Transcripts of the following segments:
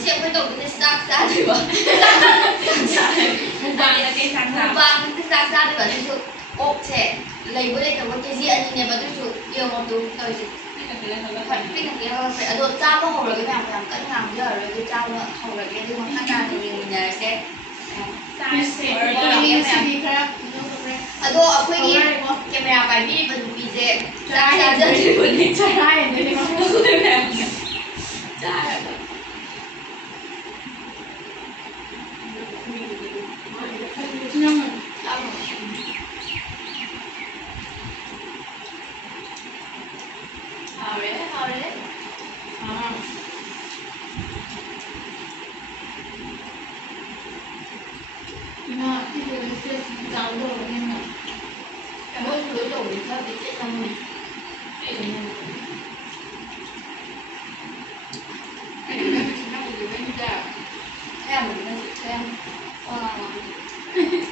ꯉꯁꯤ ꯑꯩꯈꯣꯏ ꯇꯧꯗꯣꯏꯁꯦ ꯆꯥꯛ ꯆꯥꯗꯣꯏꯕ ꯆꯥꯛ ꯆꯥꯗꯣꯏꯕ ꯑꯗꯨꯁꯨ ꯑꯣꯛꯁꯦ ꯂꯩꯕ ꯂꯩꯇꯕ ꯀꯦꯖꯤ 2ꯅꯦꯕ ꯑꯗꯨꯁꯨ ꯌꯦꯡꯉꯣ ꯇꯧꯔꯤꯁꯦ ꯄꯤꯛꯅ ꯑꯗꯣ ꯆꯥꯕ ꯍꯧꯔꯒ ꯌꯥꯝ ꯀꯟꯅ ꯉꯥꯡꯖꯔꯔꯣꯏ ꯑꯗꯨ ꯆꯥꯕ ꯍꯧꯔꯒꯦ ꯑꯗꯨ ꯃꯈꯥ ꯇꯥꯅ ꯌꯦꯡꯃꯤꯟꯅꯔꯁꯦ ꯑꯗꯣ ꯑꯩꯈꯣꯏꯒꯤ ꯀꯦꯃꯦꯔꯥ ꯄꯥꯏꯕꯤꯔꯤꯕ ꯅꯨꯄꯤꯁꯦ ꯆꯥꯛ ꯆꯥꯖꯗ꯭ꯔꯤꯕꯅꯤ ꯆꯥꯔꯒ 하래? 이나 이거 스트레스 나오고 그러면 뭐 그것도 우리 사람들 째다니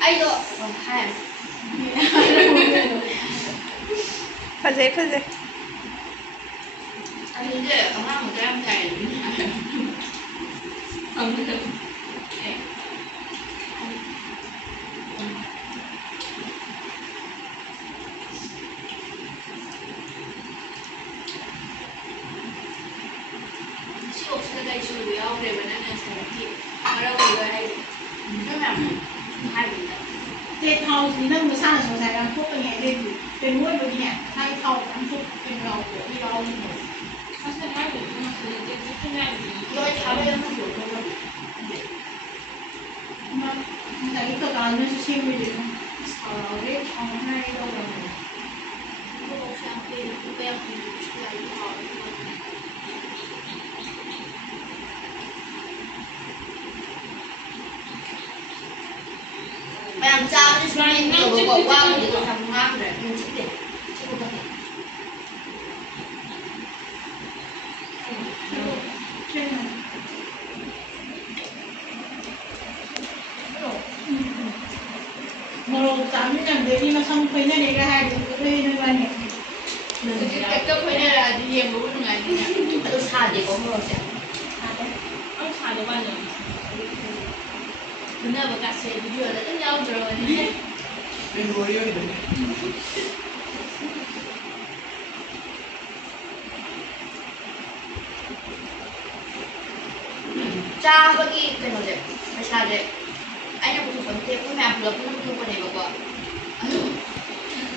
아이도 하얀 파제 아니 이제 엄마 못 하는 게 아니야. 시옵스가 있으면 야오래 만나는 사람이 뭐라고 이거해? 그러면 하입니다. 这套你那么上的时候才让做个眼泪笔，对我有点，他一套咱做对不了我一包一包。他现在有什么时间？就现在因为茶杯那有多了。那一个刚那是幸运的，炒的炒那一个的。不够香杯，不要比出来一套。Mày sao chứ mày nhiều bỏ qua thì tôi thằng ngang rồi mình chịu để chứ không thể mà tám mươi lần đấy đi mà xong thấy này cái hai cái đây nó là nhỉ cái cấp này là đi nhiều lúc ngày tôi xài để có mưa sẽ ông xài được bao nhiêu bữa nào cả xe đi vừa đã tất nhau rồi mình ngồi yêu thì được 짜박이 된 거지 사실 anh cũng không thể có mẹ được cũng không có này mà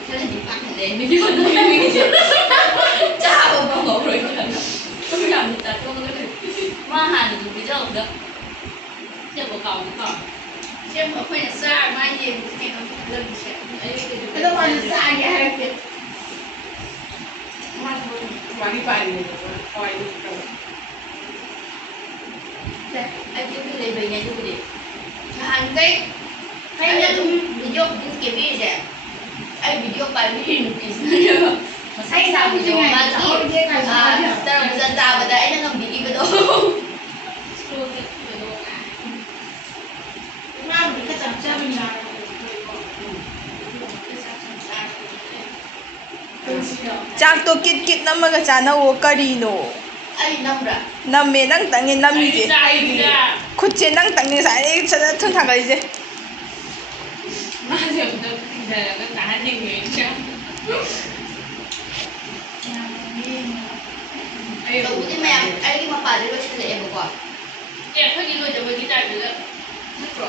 thế là đi bắt lên mình còn mình chứ cha bà ngủ rồi không làm gì ta không có được mà hàng thì cũng biết được giờ có cầu cũng còn xem mà phải xa mai gì thì nó lên sẽ cái đó mà xa vậy hay mà đi bài này coi đi anh cứ lấy về nhà cho đi hàng cái hay nhân video những cái gì vậy anh video bài video cái mà say sao video mà tao bây giờ tao bây giờ anh đang làm video cái đó mà mình cái chẳng cha mình là ꯆꯥꯛꯇꯣ kit ꯅꯝꯃꯒ ꯆꯥꯅꯧꯋꯣ ꯀꯔꯤꯅꯣ anh năm rồi ꯅꯝꯃꯦ ꯅꯪ ꯇꯪꯅꯤ ꯅꯝꯃꯤꯁꯦ ꯈꯨꯠꯁꯦ ꯅꯪ ꯇꯪꯅꯤ ꯉꯁꯥꯏꯗꯩ ꯁꯠ ꯊꯨꯟ ꯊꯥꯡꯒꯠꯂꯤꯁꯦ tꯧꯕꯗꯤ ꯃꯌꯥꯝ ꯑꯩꯒꯤ ꯃꯄꯥꯗꯤ ꯂꯣꯏꯁꯤꯜꯂꯛꯑꯦꯕꯀꯣ ꯑꯩꯈꯣꯏꯒꯤ ꯂꯣꯏꯗꯕꯒꯤ ꯇꯥꯏꯞꯇꯨꯗ ꯅꯠꯇ꯭ꯔꯣ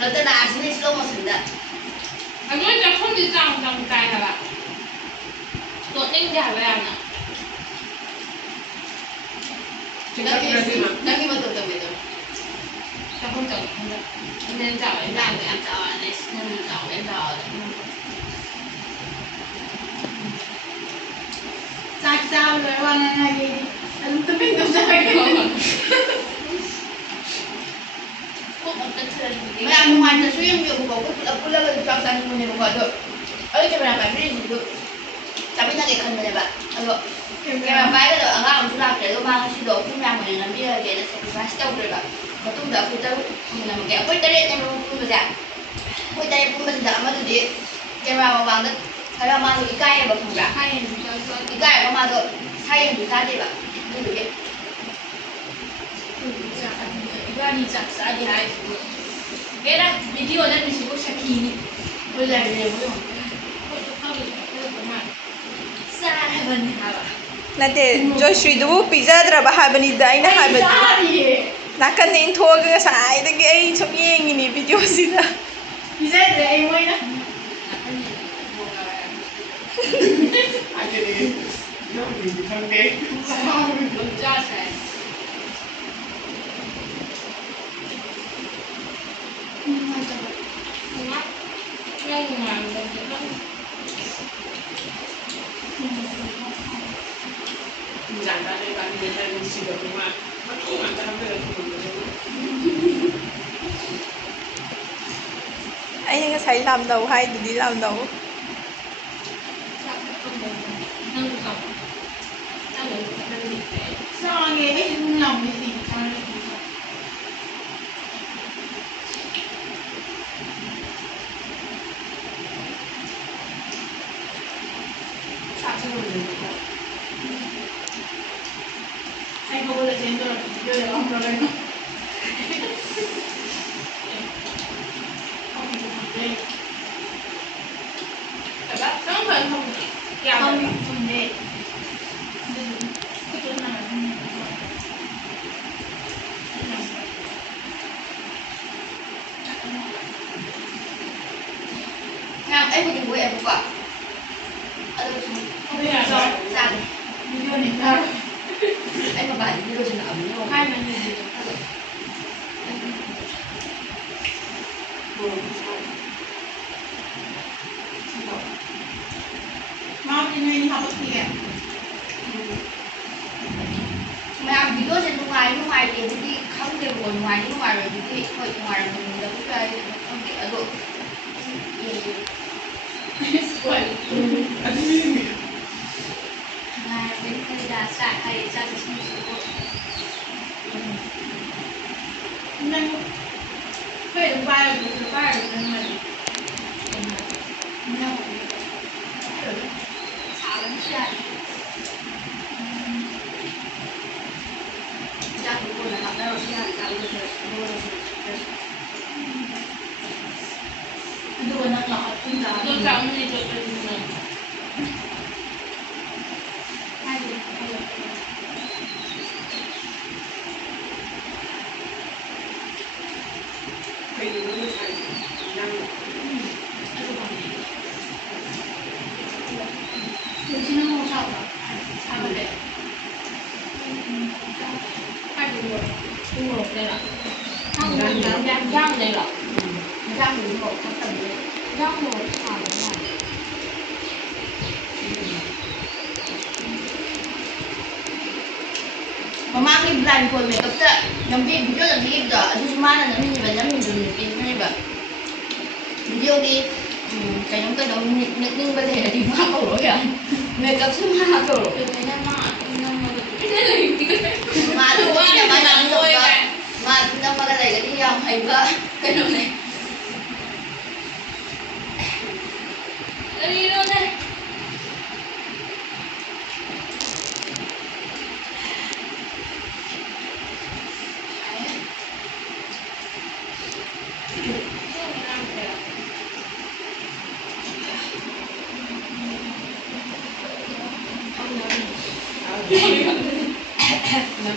ꯔꯇꯅꯥ ꯑꯁꯤꯅ ꯁ꯭ꯂꯣ ꯃꯣꯁꯟꯗ ꯑꯗꯨꯒꯤ ꯆꯥꯛꯈꯨꯝꯗꯤ ꯆꯥꯎ ꯆꯥꯏ ꯍꯥꯏꯕ ꯇꯣꯠꯅꯤꯡꯗꯦ ꯍꯥꯏꯕ ꯌꯥꯝꯅ ꯅꯪꯒꯤ ꯃꯇꯧ ꯇꯧꯒꯦꯗꯣ ꯆꯥꯛꯈꯨꯝ ꯆꯥꯎꯈꯨꯝꯗ ꯏꯟꯖꯥꯡ ꯆꯥꯎꯋꯦ ꯏꯟꯖꯥꯡꯗꯣ ꯌꯥꯝ ꯆꯥꯎꯔꯅꯤ ꯅꯪꯅ ꯆꯥꯎꯋꯦ ꯆꯥꯎꯔꯦ cha cha rồi qua này này đi anh tôi biết tôi sai ꯃꯌꯥꯝ ꯅꯨꯡꯉꯥꯏꯅꯁꯨ ꯌꯦꯡꯕꯤꯌꯨꯀꯣ ꯑꯩꯈꯣꯏ ꯄꯨꯂꯞ ꯄꯨꯜꯂꯒ ꯆꯥꯛ ꯆꯥꯅꯤꯡꯕꯅꯦꯕꯀꯣ ꯑꯗꯣ ꯑꯩ ꯀꯦꯃꯦꯔꯥ ꯄꯥꯏꯕꯤꯔꯤꯁꯤꯁꯨ ꯆꯥꯃꯤꯟꯅꯒꯦ ꯈꯟꯕꯅꯦꯕ ꯑꯗꯣ ꯀꯦꯃꯦꯔꯥ ꯄꯥꯏꯒꯗꯕ ꯑꯉꯥꯡ ꯑꯃꯁꯨ ꯂꯥꯛꯇ꯭ꯔꯦ ꯑꯗꯣ ꯃꯥ ꯉꯁꯤꯗꯣ ꯑꯩꯈꯣꯏ ꯃꯌꯥꯝ ꯑꯣꯏꯅ ꯅꯝꯕꯤꯔꯒꯦꯅ ꯁꯦꯀ꯭ꯔꯤꯐꯥꯏꯁ ꯇꯧꯗ꯭ꯔꯦꯕ ꯃꯇꯨꯡꯗ ꯑꯩꯈꯣꯏ 3 ꯅꯝꯃꯒꯦ ꯑꯩꯈꯣꯏ 8ꯅꯦꯕ ꯄꯨꯟꯕꯁꯦ ꯑꯩꯈꯣꯏ 8 ꯄꯨꯟꯕꯁꯤꯗ ꯑꯃꯗꯨꯗꯤ ꯀꯦꯃꯦꯔꯥ ꯃꯃꯥꯡꯗ ꯈꯔ ꯃꯥꯗꯣ ꯏꯀꯥꯏꯌꯦꯕ ꯈꯪꯕ꯭ꯔꯥ ꯏꯀꯥꯏꯌꯦꯕ ꯃꯥꯗꯣ ꯁꯥ ꯌꯦꯡꯕꯁꯨ ꯆꯥꯗꯦꯕ ꯑꯗꯨꯗꯨꯒꯤ 이바니 짝싸니 하이고. 얘라 비디오 는 미시고 샤키니. 원래 이래요. 싸라버니 하라. ꯅꯠꯇꯦ ꯖꯣꯏꯁ꯭ꯔꯤꯗꯨꯕꯨ ꯄꯤꯖꯗ꯭ꯔꯕ ꯍꯥꯏꯕꯅꯤꯗ ꯑꯩꯅ ꯍꯥꯏꯕꯗꯤ ꯆꯥꯔꯤꯌꯦ ꯅꯥꯀꯟꯗ ꯏꯟꯊꯣꯛꯑꯒ ꯉꯁꯥꯏꯗꯒꯤ ꯑꯩ ꯁꯨꯝ ꯌꯦꯡꯉꯤꯅꯤ ꯚꯤꯗꯤꯑꯣꯁꯤꯗ ꯄꯤꯖꯗ꯭ꯔꯦ ꯑꯩ ꯃꯣꯏꯅ ꯑꯗꯨꯗꯤ ꯌꯣꯡꯗꯤ ꯈꯪꯗꯦ ꯂꯣꯟꯖꯥꯁꯦ ꯅꯨꯡꯉꯥꯏꯇꯕ ꯅꯪ ꯉꯥꯡꯕꯗ ꯅꯪ ꯖꯥꯟꯗꯥꯗ ꯏꯕꯥꯅꯤ ꯌꯦꯟꯅ ꯅꯨꯡꯁꯤꯕꯗꯨ ꯃꯥ ꯃꯇꯨ ꯉꯥꯛꯇ ꯍꯥꯞꯄꯒ ꯊꯝꯕꯗꯨ ꯑꯩꯅ ꯉꯁꯥꯏ ꯂꯥꯝꯗꯧ ꯍꯥꯏꯗꯨꯗꯤ ꯂꯥꯝꯗꯧ ꯆꯥꯡꯉꯦ ꯑꯩꯁꯨ ꯑꯗꯨꯝ ꯂꯥꯎꯅꯤꯗꯤ 사실은 ꯑꯩ ꯍꯧꯒꯠꯂ ꯆꯦꯟꯗꯣꯔ ꯚꯤꯗꯤꯑꯣ ꯌꯥꯎꯔꯝꯕ꯭ꯔꯥ ꯀꯩꯅꯣ ꯊꯝꯗꯦ ꯉꯥꯡ ꯑꯩꯕꯨꯗꯤ ꯋꯦꯕꯀꯣ ꯑꯗꯨ ꯁꯨꯝ ꯆꯥꯒꯦ ꯚꯤꯗꯤꯑꯣꯅꯤ ꯇꯥꯔꯣ ꯑꯩ ꯃꯄꯥꯟꯗꯒꯤ ꯂꯣꯏꯁꯤꯜꯂꯛꯑꯕꯅꯤꯅ ꯃꯥꯕꯨꯗꯤ ꯅꯣꯏꯅꯤ ꯍꯥꯄꯛꯈꯤꯒꯦ ꯃꯌꯥꯝ ꯚꯤꯗꯤꯑꯣꯁꯦ ꯅꯨꯡꯉꯥꯏꯇꯦꯕꯨꯗꯤ ꯈꯪꯗꯦꯕꯀꯣ ꯅꯨꯡꯉꯥꯏꯔꯣꯏꯕꯨꯗꯤ ꯍꯣꯏ ꯅꯨꯡꯉꯥꯏꯔꯝꯗꯕꯁꯨ ꯌꯥꯏ ꯈꯪꯗꯦ ꯑꯗꯣ ꯌꯦꯡꯒꯦ 아니 ꯉꯥꯏꯔꯕꯅꯤ ꯈꯔꯗ ꯆꯥꯛ ꯍꯥꯏ ꯆꯥꯛ ꯏꯁꯤꯡꯁꯤꯕꯨ ꯅꯪ ꯈꯣꯏ ꯑꯗꯨꯝ ꯄꯥꯏꯔꯒ 사람이 시야지. 진짜 그거는 남자로 시야를 잡으면서 ꯑꯗꯨꯒ ꯅꯪ ꯂꯥꯛꯑ 너 장문이 줬더니 요즘은 뭐 사봐 사는데 팔고 이거 내라 한국 양 내라 장 이거 갖다 내. 양으로 사는 ꯃꯃꯥꯡꯒꯤ ꯕ꯭ꯂꯥꯏꯟ ꯐꯣꯜ ꯃꯦꯀꯞꯇ ꯅꯝꯕꯤ ꯚꯤꯗꯤꯑꯣ ꯅꯝꯕꯤꯕꯗꯣ ꯑꯗꯨꯁꯨ ꯃꯥꯅ ꯅꯝꯃꯤꯗꯨ ꯅꯨꯄꯤꯅꯦꯕ ꯚꯤꯗꯤꯑꯣꯒꯤ ꯀꯩꯅꯣꯝ ꯅꯤꯛꯅꯤꯡꯕ ꯂꯩꯔꯗꯤ ꯃꯥ ꯀꯧꯔꯣ ꯌꯥꯏ ꯃꯦꯀꯞꯁꯨ ꯃꯥ ꯀꯧꯔꯣ 그때는 막 ꯃꯥꯗꯨ ꯃꯥ ꯅꯝꯃꯒ ꯂꯩꯒꯅꯤ ꯌꯥꯝ ꯍꯩꯕ ꯀꯩꯅꯣꯅꯦ 그리로는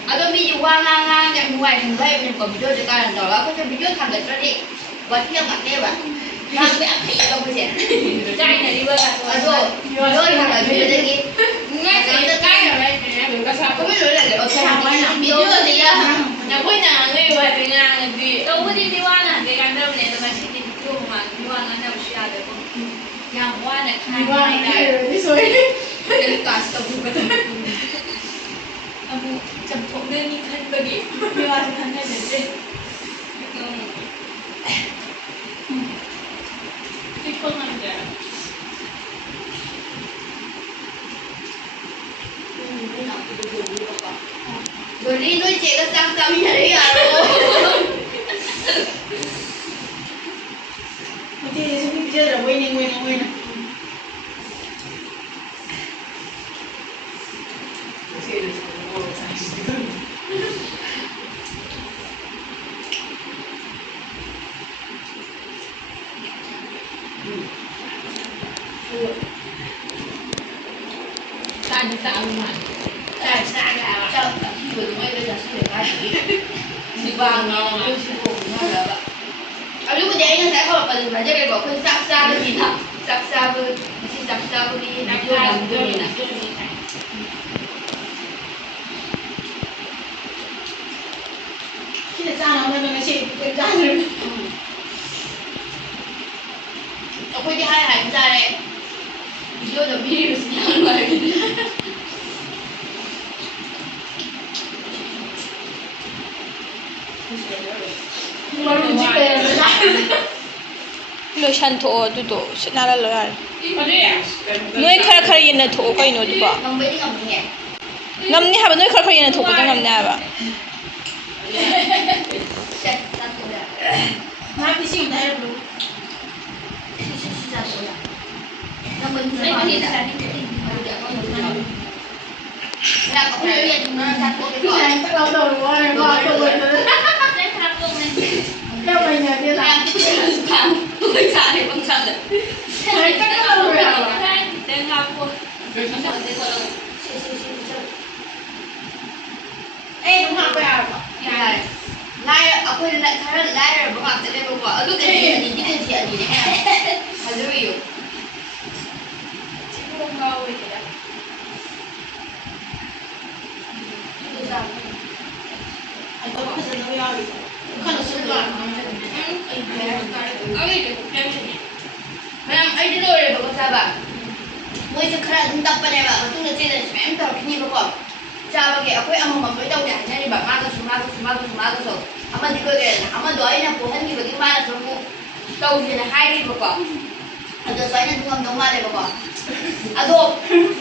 ꯑꯗꯣ ꯃꯤꯗꯤ ꯋꯥ ꯉꯥꯡ ꯌꯥꯝ ꯅꯨꯡꯉꯥꯏꯍꯟꯕ ꯍꯩꯕꯅꯦꯀꯣ ꯚꯤꯗꯤꯑꯣꯁꯦ ꯀꯥꯔꯟ ꯇꯧꯔꯒ ꯑꯩꯈꯣꯏꯁꯦ ꯚꯤꯗꯤꯑꯣ ꯊꯥꯡꯒꯠꯇ꯭ꯔꯗꯤ ꯋꯥꯊꯤ ꯌꯥꯝ ꯉꯥꯡꯅꯩꯕ ꯉꯥꯡꯕ ꯌꯥꯝ ꯍꯩꯌꯦꯕ ꯑꯩꯈꯣꯏꯁꯦ 짜이너리가 ꯑꯗꯣ ꯚꯤꯗꯤꯑꯣ ꯊꯥꯡꯒꯠꯄꯤꯕꯗꯒꯤ ꯉꯥꯏꯅ ꯀꯥꯏꯅꯔꯦ ꯇꯨꯃꯤꯟ ꯂꯣꯏ ꯂꯩꯔꯦ ꯚꯤꯗꯤꯑꯣꯁꯦ ꯅꯈꯣꯏꯅ ꯉꯥꯡꯅꯔꯤꯕ ꯍꯥꯏꯐꯦꯠ ꯉꯥꯡꯉꯗꯤ ꯇꯧꯕꯗꯤ ꯃꯤꯋꯥꯅ ꯍꯥꯏꯐꯦꯠ ꯉꯥꯡꯅꯕꯅꯦ ꯑꯗꯣ ꯉꯁꯤꯗꯤ ꯚꯤꯗꯤꯑꯣ ꯃꯃꯥꯡꯗ ꯃꯤꯋꯥ ꯉꯥꯡꯅꯕꯁꯨ ꯌꯥꯗꯦꯀꯣ ꯌꯥꯝ ꯋꯥꯅ 이거 ꯈꯥꯏ 이 소리 ꯀ꯭ꯂꯥꯁ ꯇꯧꯕꯤꯕꯗꯣ ꯑꯃꯨꯛ ꯆꯝꯊꯣꯛꯅꯅꯤ ꯈꯟꯕꯒꯤ 미와서 간다는데 찌꺼는데 ꯗꯣꯂꯤ ꯅꯣꯏ ꯆꯦꯒ ꯆꯥꯛ ꯆꯥꯃꯤꯟꯅꯔꯦ ꯌꯥꯔꯣ 어떻게 소리 비자라 모이는 ꯃꯨꯛꯕꯥꯡꯅꯦ ꯑꯩꯈꯣꯏꯁꯤꯕꯨ ꯉꯝꯂꯕ ꯑꯗꯨꯕꯨꯗꯤ ꯑꯩ ꯉꯁꯥꯏ ꯍꯧꯔꯛꯄꯗ ꯍꯥꯏꯖꯒꯦꯀꯣ ꯑꯩꯈꯣꯏ ꯆꯥꯛ ꯆꯥꯕꯒꯤꯅ ꯆꯥꯛ ꯆꯥꯕ ꯉꯁꯤ ꯆꯥꯛ ꯆꯥꯕꯒꯤ ꯚꯤꯗꯤꯑꯣ ꯅꯝꯗꯣꯏꯅꯤꯅ 시대 짜나오면 시 짜는 ꯑꯩꯈꯣꯏꯗꯤ ꯍꯥꯏꯅ ꯆꯥꯔꯦ ꯚꯤꯗꯤꯑꯣꯗ ꯄꯤꯔꯤꯕꯁꯤ ꯌꯥꯝ ꯅꯨꯡꯉꯥꯏꯔꯦ 머리 찌개를 ꯂꯣꯏꯁꯟꯊꯣꯛꯑꯣ ꯑꯗꯨꯗꯣ ꯁꯤꯠ ꯅꯥꯜꯍꯜꯂꯣ ꯌꯥꯔꯦ ꯑꯗꯨ ꯅꯣꯏ ꯈꯔ ꯈꯔ ꯌꯦꯟꯅꯊꯣꯛꯑꯣ ꯀꯩꯅꯣ ꯑꯗꯨꯕꯣ ꯉꯝꯕꯩꯗꯤ ꯉꯝꯅꯤꯌꯦ ꯉꯝꯅꯤ ꯍꯥꯏꯕ ꯅꯣꯏ ꯈꯔ ꯈꯔ ꯌꯦꯟꯅꯊꯣꯛꯄꯗ ꯉꯝꯅꯤ ꯍꯥꯏꯕ ꯁꯦ ꯆꯥꯊꯣꯛꯑꯣ 나한테 시간 다 해줘. ꯆꯥꯊꯣꯛꯑꯣ ꯅꯪ ꯃꯣꯏ ꯄꯥꯝꯃꯤꯗ ꯑꯗꯨꯗꯤ ꯑꯩꯈꯣꯏ ꯑꯩꯈꯣꯏ ꯑꯗꯨꯝ ꯆꯥꯊꯣꯛꯑꯒꯦꯀꯣ 그냥 딱 나오더라고. 와를 막 하고 있는데. Saya kerap komen. Kenapa ini dia lah? ꯃꯌꯥꯝ ꯇꯤꯟ ꯍꯣꯏ ꯆꯥꯔꯦ ꯄꯪꯆꯥꯗ Saya tak tahu ya. Saya ngaku. Eh, kenapa ya? ꯌꯥꯔꯦ ꯑꯩꯈꯣꯏ ꯈꯔ ꯂꯥꯏꯔꯕ ꯉꯥꯛꯇꯅꯦꯕꯀꯣ ꯑꯗꯨ ꯀꯦꯖꯤ ꯑꯅꯤꯗꯤ ꯀꯦꯖꯤ ꯑꯅꯤꯅꯦ ꯍꯥꯏꯖꯔꯤꯌꯨ Atau apa saja ya? Kalau sudah. ꯃꯌꯥꯝ ꯑꯩꯗꯤ ꯂꯣꯏꯔꯦꯕꯀꯣ ꯆꯥꯕ ꯃꯣꯏꯁꯨ ꯈꯔ ꯑꯗꯨꯝ ꯇꯞꯄꯅꯦꯕ ꯃꯇꯨꯡꯗ ꯆꯦꯜꯂꯁꯨ ꯃꯌꯥꯝ ꯇꯧꯔꯛꯈꯤꯅꯦꯕꯀꯣ ꯆꯥꯕꯒꯤ ꯑꯩꯈꯣꯏ ꯑꯃꯃꯝ ꯂꯣꯏ ꯇꯧꯒꯦ ꯍꯥꯏꯅꯔꯤꯕ ꯃꯥꯒꯁꯨ ꯑꯃꯗꯤ ꯂꯣꯏꯈ꯭ꯔꯦꯗꯅ ꯑꯃꯗꯣ ꯑꯩꯅ ꯄꯣꯛꯍꯟꯈꯤꯕꯒꯤ ꯃꯥꯅꯁꯨ ꯑꯃꯨꯛ ꯇꯧꯁꯦꯅ ꯍꯥꯏꯔꯤꯕꯀꯣ ꯑꯗꯨꯁꯨ ꯑꯩꯅ ꯑꯗꯨꯝ ꯉꯝꯗꯧ ꯃꯥꯜꯂꯦꯕꯀꯣ ꯑꯗꯣ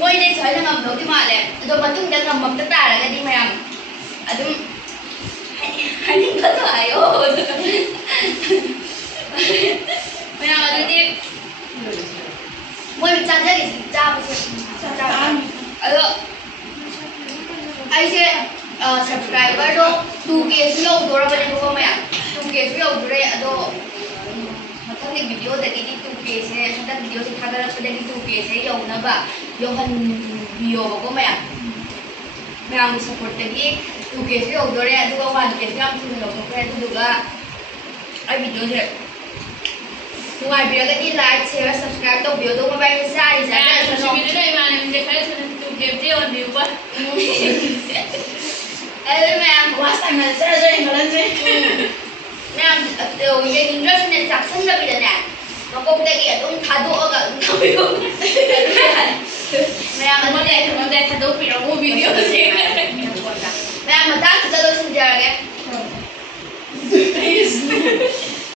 ꯃꯣꯏꯗꯩꯁꯨ ꯑꯩꯅ ꯉꯝꯗꯧꯗꯤ ꯃꯥꯜꯂꯦ ꯑꯗꯣ ꯃꯇꯨꯡꯗ ꯉꯝꯃꯛꯇ ꯇꯥꯔꯒꯗꯤ ꯃꯌꯥꯝ ꯑꯗꯨꯝ ꯍꯥꯏꯅꯤꯡꯕꯗꯣ ꯍꯥꯏꯌꯣ ꯃꯌꯥꯝ ꯑꯗꯨꯗꯤ ꯃꯣꯏ ꯆꯥꯖꯔꯤꯁꯤ ꯆꯥꯕꯁꯦ ꯑꯗꯣ ꯑꯩꯁꯦ ꯁꯕꯁꯀ꯭ꯔꯥꯏꯕꯔꯗꯣ 2Kꯁꯨ ꯌꯧꯗꯣꯔꯕꯅꯦꯕꯀꯣ ꯃꯌꯥꯝ 2Kꯁꯨ ꯌꯧꯗꯣꯔꯦ ꯑꯗꯣ ꯃꯊꯪꯒꯤ ꯚꯤꯗꯤꯑꯣꯗꯒꯤꯗꯤ 2Kꯁꯦ ꯍꯟꯗꯛ ꯚꯤꯗꯤꯑꯣꯁꯦ ꯊꯥꯒꯠꯂꯛꯄꯗꯒꯤ 2Kꯁꯦ ꯌꯧꯍꯟꯕꯤꯌꯣꯕꯀꯣ ꯃꯌꯥꯝꯒꯤ ꯁꯞꯄꯣꯔꯠꯇꯒꯤ 2Kꯁꯨ ꯌꯧꯗꯣꯔꯦ ꯑꯗꯨꯒ 1Kꯁꯨ ꯌꯥꯝ ꯊꯨꯅ ꯌꯧꯊꯣꯛꯈ꯭ꯔꯦ ꯑꯗꯨꯗꯨꯒ ꯑꯩ ꯚꯤꯗꯤꯑꯣꯁꯦ ꯅꯨꯡꯉꯥꯏꯕꯤꯔꯒꯗꯤ ꯂꯥꯏꯛ ꯁꯦꯌꯔ ꯁꯕꯁꯀ꯭ꯔꯥꯏꯕ ꯇꯧꯕꯤꯌꯣ ꯑꯗꯨꯒ ꯃꯣꯕꯥꯏꯜ ꯆꯥꯔꯤꯁꯦ ꯑꯗꯨ ꯃꯌꯥꯝ Wasang na saya malanjay. ꯃꯌꯥꯝ ꯌꯦꯡꯅꯤꯡꯗ꯭ꯔꯁꯨꯅꯦ ꯆꯥꯛꯁꯟꯗꯕꯤꯗꯅꯦ ꯃꯀꯣꯛꯇꯒꯤ ꯑꯗꯨꯝ ꯊꯥꯗꯣꯛꯑꯒ ꯑꯗꯨꯝ ꯊꯝꯕꯤꯌꯣ ꯃꯌꯥꯝ Sayaꯊꯥꯗꯣꯛꯄꯤꯔꯝꯃꯣ ꯚꯤꯗꯤꯑꯣꯁꯦ. ꯃꯌꯥꯝ ꯃꯇꯥꯡꯁꯤꯗ ꯂꯣꯏꯁꯤꯟꯖꯔꯒꯦ